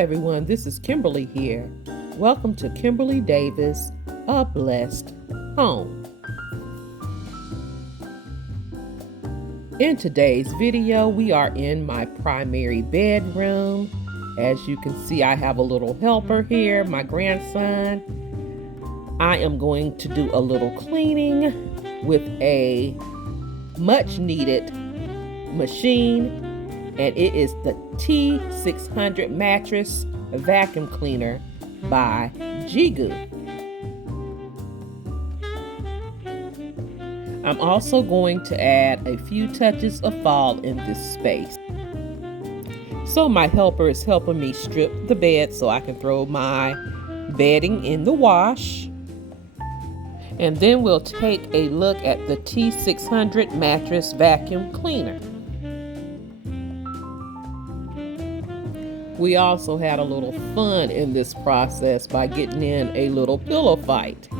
everyone, this is Kimberly here. Welcome to Kimberly Davis, A Blessed Home. In today's video, we are in my primary bedroom. As you can see, I have a little helper here, my grandson. I am going to do a little cleaning with a much needed machine, and it is the T600 mattress vacuum cleaner by JIGOO. I'm also going to add a few touches of fall in this space. So my helper is helping me strip the bed so I can throw my bedding in the wash. And then we'll take a look at the T600 mattress vacuum cleaner. We also had a little fun in this process by getting in a little pillow fight.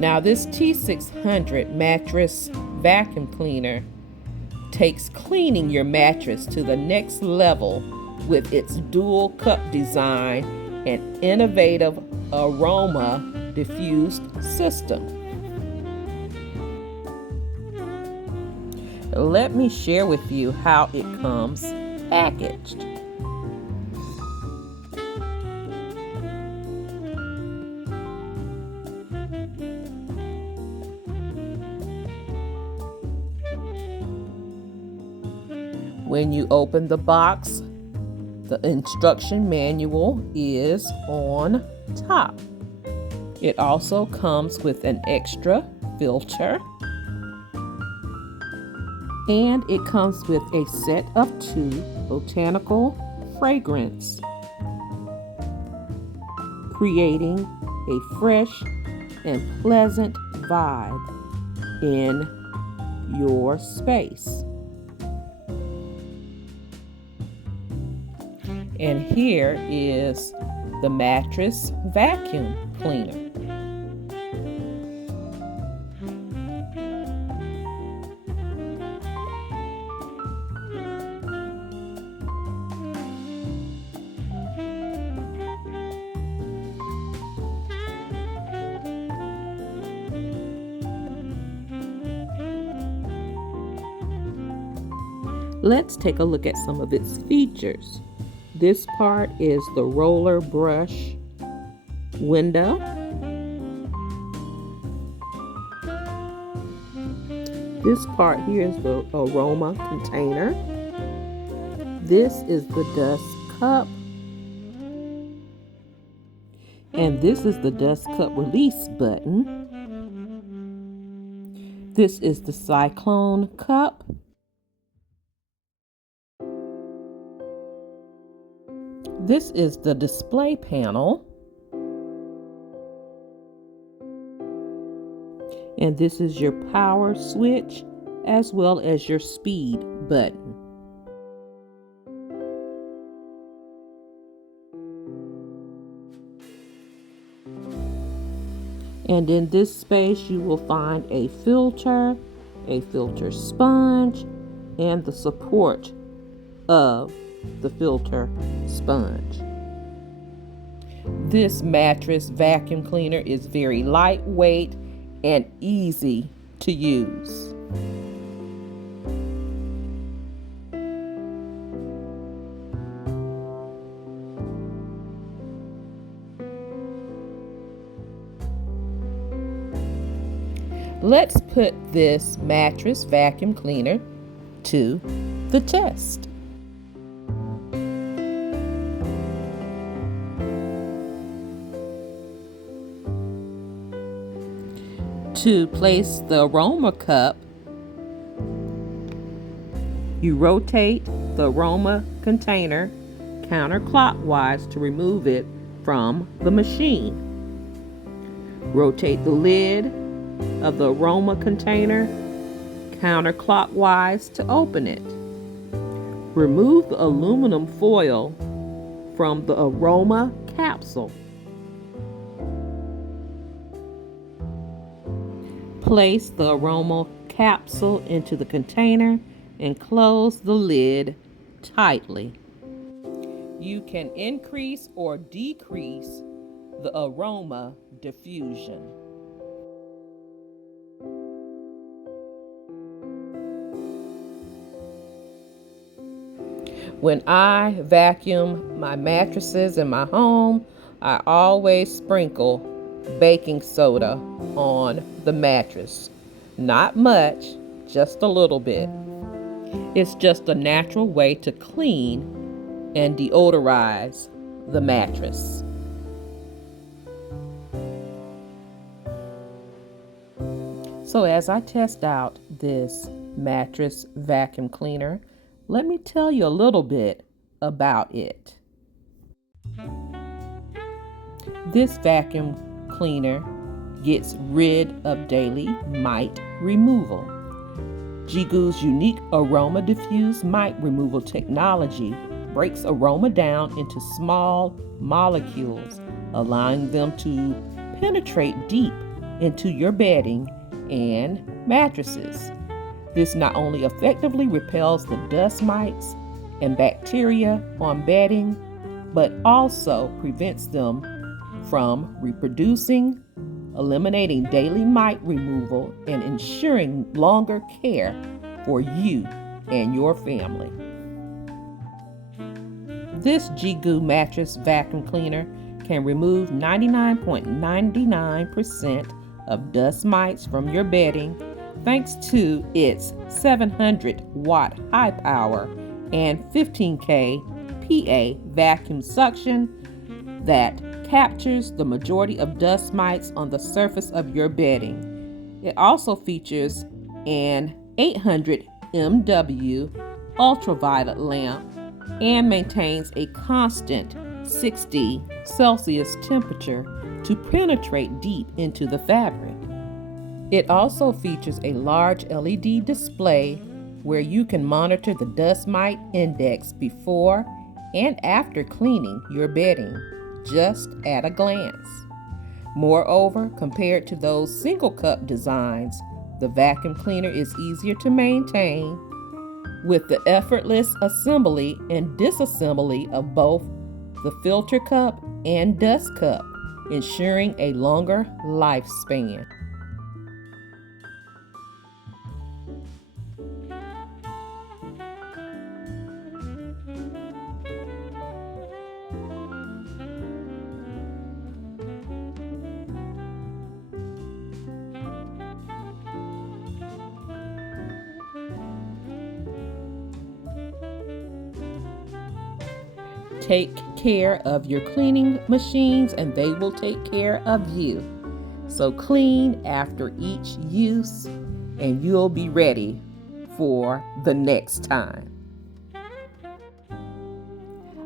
Now this T600 mattress vacuum cleaner takes cleaning your mattress to the next level with its dual cup design and innovative aroma diffused system. Let me share with you how it comes packaged. When you open the box, the instruction manual is on top. It also comes with an extra filter. And it comes with a set of 2 botanical fragrance, creating a fresh and pleasant vibe in your space. And here is the mattress vacuum cleaner. Let's take a look at some of its features. This part is the roller brush window. This part here is the aroma container. This is the dust cup. And this is the dust cup release button. This is the cyclone cup. This is the display panel. And this is your power switch as well as your speed button. And in this space you will find a filter sponge, and the support of the filter sponge. This mattress vacuum cleaner is very lightweight and easy to use. Let's put this mattress vacuum cleaner to the test. To place the aroma cup, you rotate the aroma container counterclockwise to remove it from the machine. Rotate the lid of the aroma container counterclockwise to open it. Remove the aluminum foil from the aroma capsule. Place the aroma capsule into the container and close the lid tightly. You can increase or decrease the aroma diffusion. When I vacuum my mattresses in my home, I always sprinkle baking soda on the mattress. Not much, just a little bit. It's just a natural way to clean and deodorize the mattress. So as I test out this mattress vacuum cleaner, let me tell you a little bit about it. This vacuum cleaner gets rid of daily mite removal. JIGOO's unique aroma diffuse mite removal technology breaks aroma down into small molecules, allowing them to penetrate deep into your bedding and mattresses. This not only effectively repels the dust mites and bacteria on bedding, but also prevents them from reproducing, eliminating daily mite removal, and ensuring longer care for you and your family. This JIGOO mattress vacuum cleaner can remove 99.99% of dust mites from your bedding thanks to its 700-watt high power and 15K PA vacuum suction that captures the majority of dust mites on the surface of your bedding. It also features an 800 MW ultraviolet lamp and maintains a constant 60 Celsius temperature to penetrate deep into the fabric. It also features a large LED display where you can monitor the dust mite index before and after cleaning your bedding, just at a glance. Moreover, compared to those single cup designs, the vacuum cleaner is easier to maintain with the effortless assembly and disassembly of both the filter cup and dust cup, ensuring a longer lifespan. Take care of your cleaning machines and they will take care of you. So clean after each use and you'll be ready for the next time.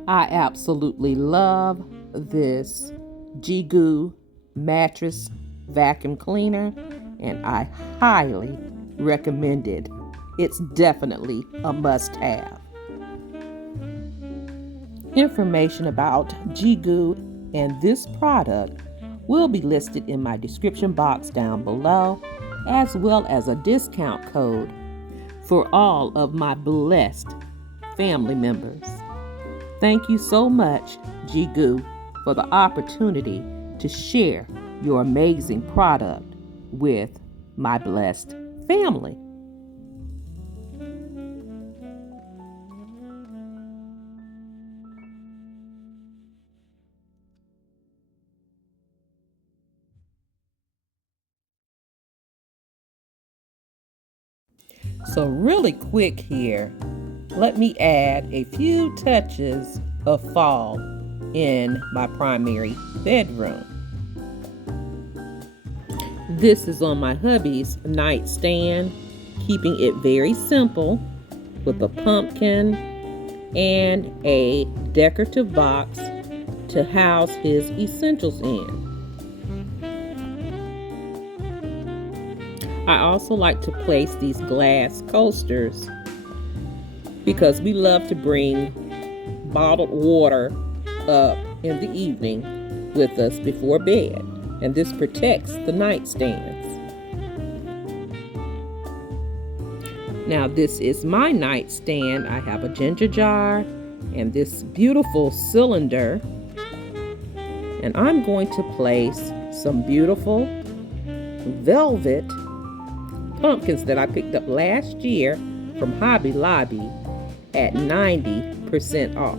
I absolutely love this JIGOO mattress vacuum cleaner and I highly recommend it. It's definitely a must-have. Information about JIGOO and this product will be listed in my description box down below, as well as a discount code for all of my blessed family members. Thank you so much, JIGOO, for the opportunity to share your amazing product with my blessed family. So really quick here, let me add a few touches of fall in my primary bedroom. This is on my hubby's nightstand, keeping it very simple with a pumpkin and a decorative box to house his essentials in. I also like to place these glass coasters because we love to bring bottled water up in the evening with us before bed, and this protects the nightstands. Now this is my nightstand. I have a ginger jar and this beautiful cylinder. And I'm going to place some beautiful velvet pumpkins that I picked up last year from Hobby Lobby at 90% off.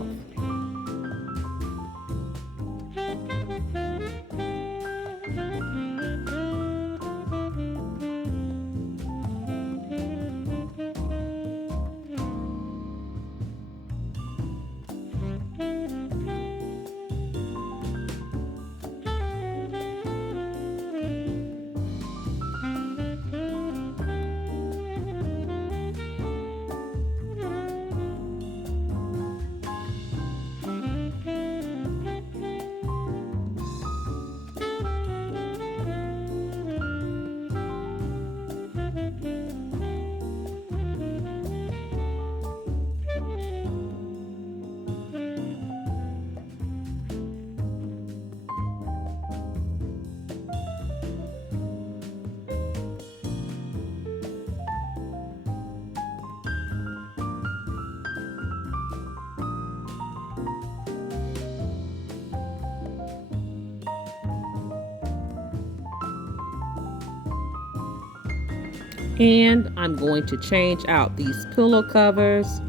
And I'm going to change out these pillow covers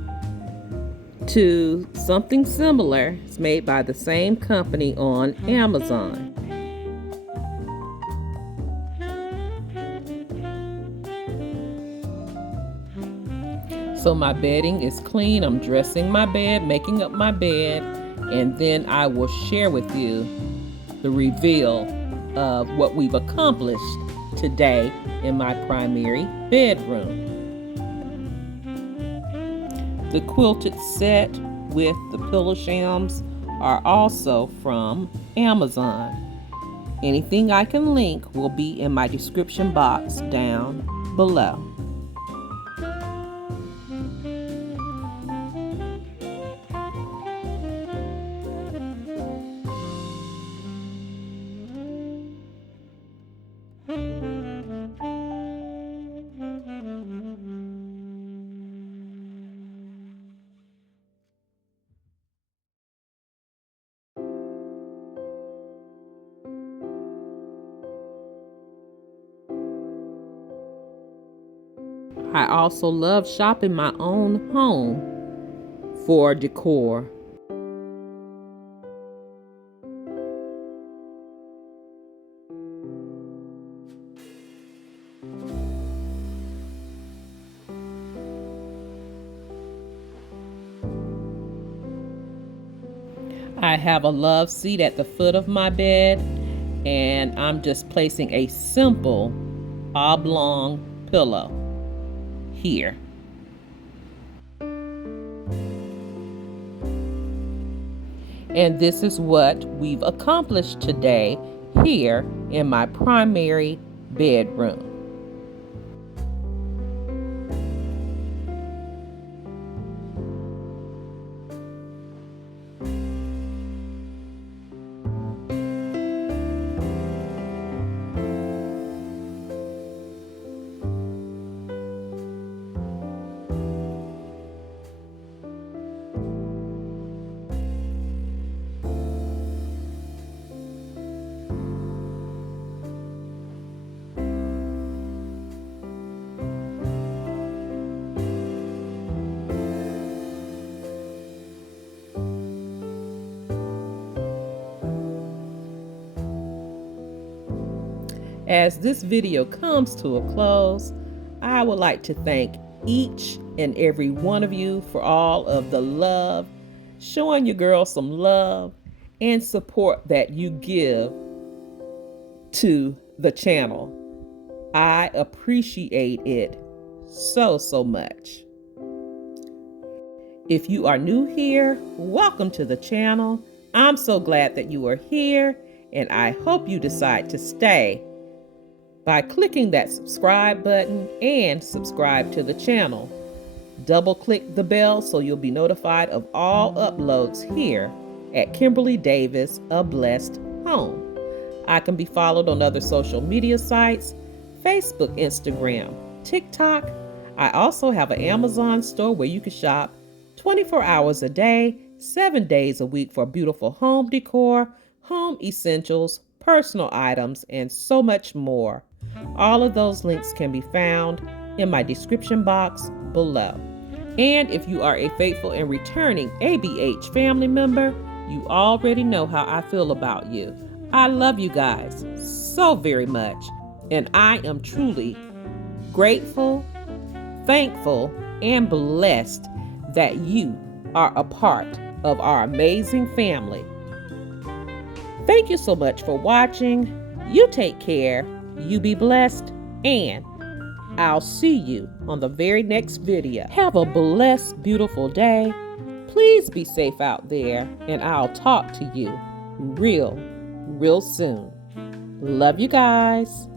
to something similar. It's made by the same company on Amazon. So my bedding is clean. I'm dressing my bed, making up my bed, and then I will share with you the reveal of what we've accomplished today in my primary bedroom. The quilted set with the pillow shams are also from Amazon. Anything I can link will be in my description box down below. I also love shopping my own home for decor. I have a love seat at the foot of my bed, and I'm just placing a simple oblong pillow here. And this is what we've accomplished today here in my primary bedroom. As this video comes to a close, I would like to thank each and every one of you for all of the love, showing your girl some love and support that you give to the channel. I appreciate it so much. If you are new here, welcome to the channel. I'm so glad that you are here, and I hope you decide to stay by clicking that subscribe button and subscribe to the channel. Double click the bell so you'll be notified of all uploads here at Kimberly Davis, A Blessed Home. I can be followed on other social media sites, Facebook, Instagram, TikTok. I also have an Amazon store where you can shop 24 hours a day, 7 days a week for beautiful home decor, home essentials, personal items, and so much more. All of those links can be found in my description box below. And if you are a faithful and returning ABH family member, you already know how I feel about you. I love you guys so very much, and I am truly grateful, thankful, and blessed that you are a part of our amazing family. Thank you so much for watching. You take care, you be blessed, and I'll see you on the very next video. Have a blessed, beautiful day. Please be safe out there, and I'll talk to you real soon. Love you guys.